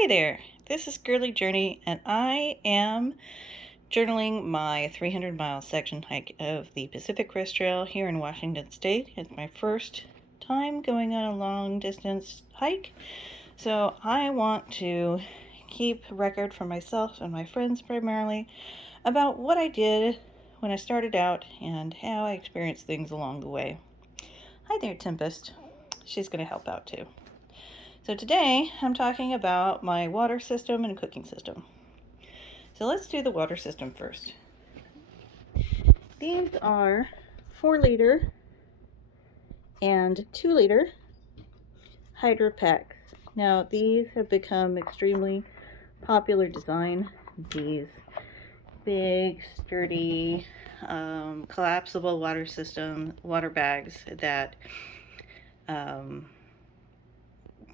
Hi there, this is Girly Journey, and I am journaling my 300-mile section hike of the Pacific Crest Trail here in Washington State. It's my first time going on a long distance hike, so I want to keep record for myself and my friends primarily about what I did when I started out and how I experienced things along the way. Hi there, Tempest. She's going to help out too. So today I'm talking about my water system and cooking system. So let's do the water system first. These are 4-liter and 2-liter Hydrapacks. Now these have become extremely popular design. These big, sturdy, collapsible water bags that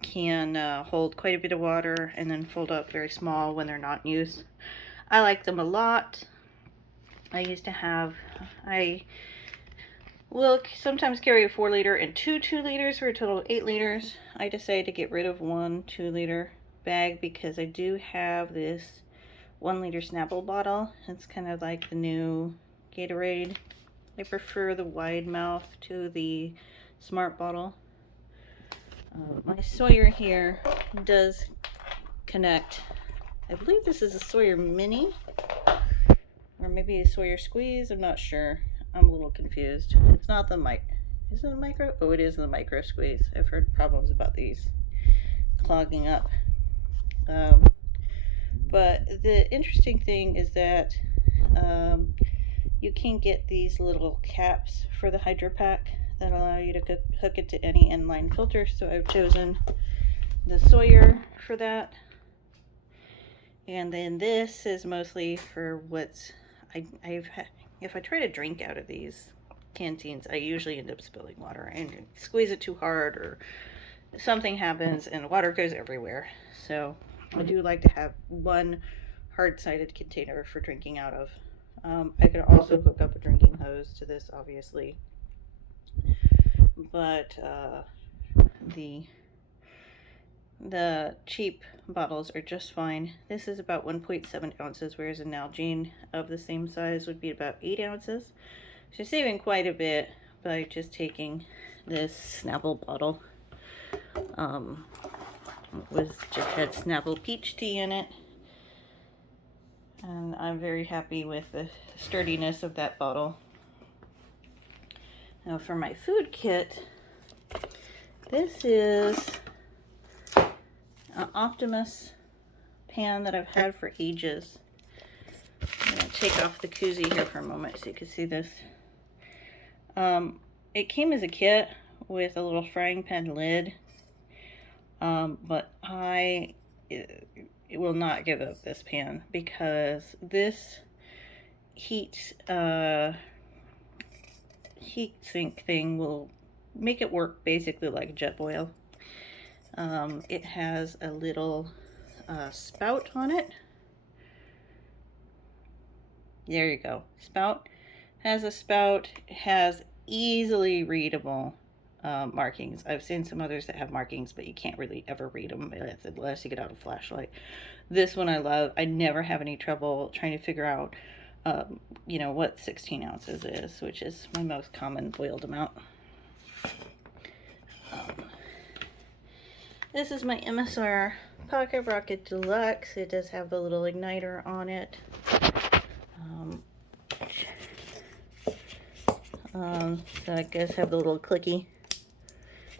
can hold quite a bit of water and then fold up very small when they're not in use. I like them a lot. I will sometimes carry a 4-liter and 2 liters for a total of 8 liters. I decided to get rid of one 2-liter bag because I do have this 1-liter Snapple bottle. It's kind of like the new Gatorade. I prefer the wide mouth to the smart bottle. My Sawyer here does connect. I believe this is a Sawyer Mini, or maybe a Sawyer Squeeze. I'm not sure. I'm a little confused. It's not the is it the micro? Oh, it is the micro squeeze. I've heard problems about these clogging up. But the interesting thing is that you can get these little caps for the Hydrapak that allow you to hook it to any inline filter. So I've chosen the Sawyer for that. And then this is mostly for if I try to drink out of these canteens, I usually end up spilling water and squeeze it too hard or something happens and water goes everywhere. So I do like to have one hard-sided container for drinking out of. I could also hook up a drinking hose to this, obviously, but the cheap bottles are just fine. This is about 1.7 ounces, whereas a Nalgene of the same size would be about 8 ounces. So saving quite a bit by just taking this Snapple bottle. Just had Snapple peach tea in it. And I'm very happy with the sturdiness of that bottle. Now for my food kit, this is an Optimus pan that I've had for ages. I'm going to take off the koozie here for a moment so you can see this. It came as a kit with a little frying pan lid, but it will not give up this pan because this heat sink thing will make it work basically like jet boil. It has a little spout on it. There you go. Spout has a spout. It has easily readable markings. I've seen some others that have markings, but you can't really ever read them unless you get out a flashlight. This one I love. I never have any trouble trying to figure out what 16 ounces is, which is my most common boiled amount. This is my MSR Pocket Rocket Deluxe. It does have the little igniter on it. So it does have the little clicky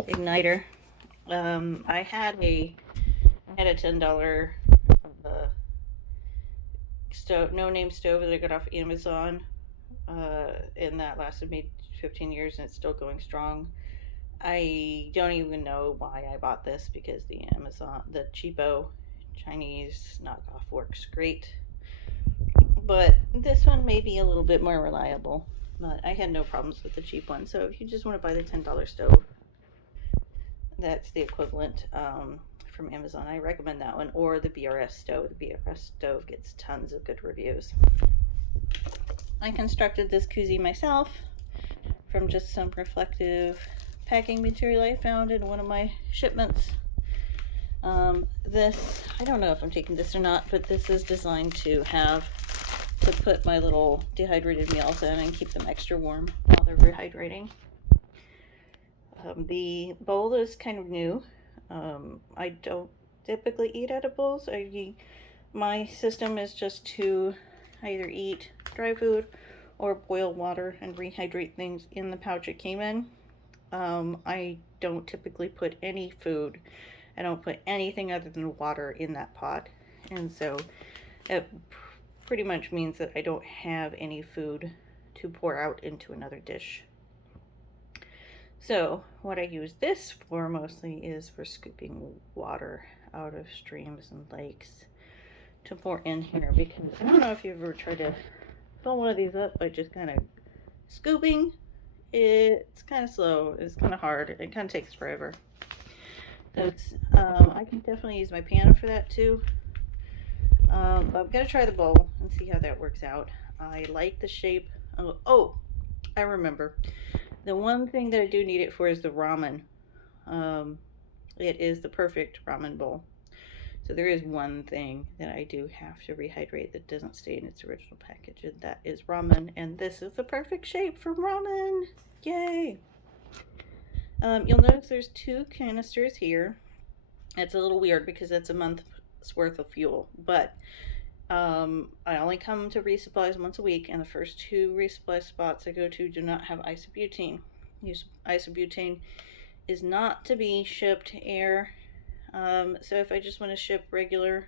igniter. I had a $10 stove, no-name stove that I got off Amazon, and that lasted me 15 years and it's still going strong. I don't even know why I bought this because the cheapo Chinese knockoff works great. But this one may be a little bit more reliable. But I had no problems with the cheap one. So if you just want to buy the $10 stove, that's the equivalent from Amazon. I recommend that one, or the BRS stove. The BRS stove gets tons of good reviews. I constructed this koozie myself from just some reflective packing material I found in one of my shipments. This, I don't know if I'm taking this or not, but this is designed to put my little dehydrated meals in and keep them extra warm while they're rehydrating. The bowl is kind of new. I don't typically eat out of bowls. My system is just to either eat dry food or boil water and rehydrate things in the pouch it came in. I don't typically put any food. I don't put anything other than water in that pot. And so it pretty much means that I don't have any food to pour out into another dish. So what I use this for mostly is for scooping water out of streams and lakes to pour in here, because I don't know if you've ever tried to fill one of these up by just kind of scooping. It's kind of slow, it's kind of hard, it kind of takes forever. I can definitely use my pan for that too. But I'm gonna try the bowl and see how that works out. I like the shape. Oh, I remember. The one thing that I do need it for is the ramen. It is the perfect ramen bowl. So there is one thing that I do have to rehydrate that doesn't stay in its original package, and that is ramen. And this is the perfect shape for ramen. Yay! You'll notice there's 2 canisters here. It's a little weird because that's a month's worth of fuel, but I only come to resupplies once a week, and the first 2 resupply spots I go to do not have isobutane. Isobutane is not to be shipped air. So if I just want to ship regular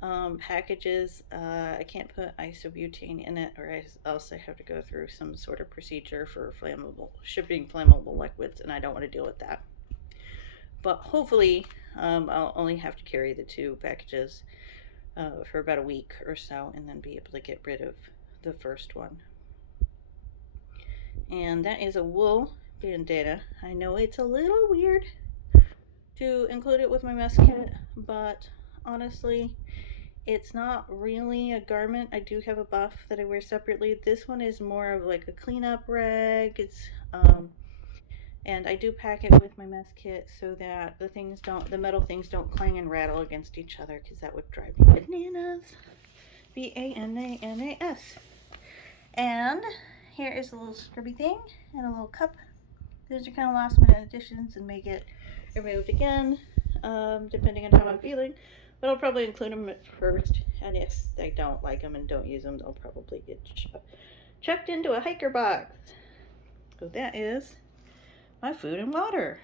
packages, I can't put isobutane in it, or else I have to go through some sort of procedure for shipping flammable liquids, and I don't want to deal with that. But hopefully, I'll only have to carry the 2 packages for about a week or so, and then be able to get rid of the first one. And that is a wool bandana. I know it's a little weird to include it with my mess kit, but honestly, it's not really a garment. I do have a buff that I wear separately. This one is more of like a cleanup rag. And I do pack it with my mess kit so that the metal things don't clang and rattle against each other, because that would drive me bananas. BANANAS. And here is a little scrubby thing and a little cup. Those are kind of last minute additions and may get removed again, depending on how I'm feeling. But I'll probably include them at first, and if I don't like them and don't use them, they'll probably get chucked into a hiker box. So that is my food and water.